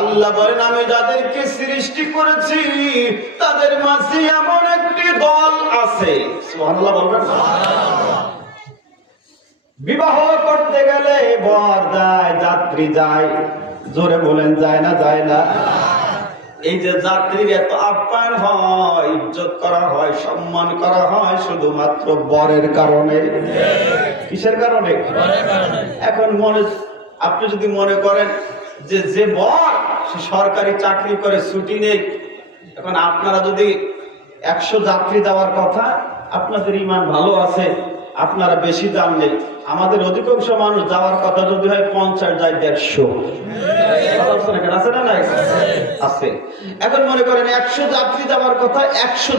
আল্লাহ বলেন আমি যাদেরকে সৃষ্টি করেছি তাদের মাঝে এমন একটি দল আছে, সুবহানাল্লাহ বলবেন। বিবাহ করতে গেলে বর যায়, যাত্রী যায়, জোরে বলেন যায় না যায় না? এই যে যাত্রীর এত আপ্যায়ন হয়, ইজ্জত করা হয়, সম্মান করা হয় শুধুমাত্র বরের কারণে। কিসের কারণে? এখন আপনি যদি মনে করেন যে বর সে সরকারি চাকরি করে, ছুটি নেই, এখন আপনারা যদি 100 যাত্রী দেওয়ার কথা, আপনাদের ঈমান ভালো আছে, আপনারা বেশি দাম নেই, আমাদের অধিকাংশ মানুষ যাওয়ার কথা যদি হয় 50 যায় 150 আছে না? নাই আছে। এখন মনে করেন 100 যাত্রী যাওয়ার কথা, 100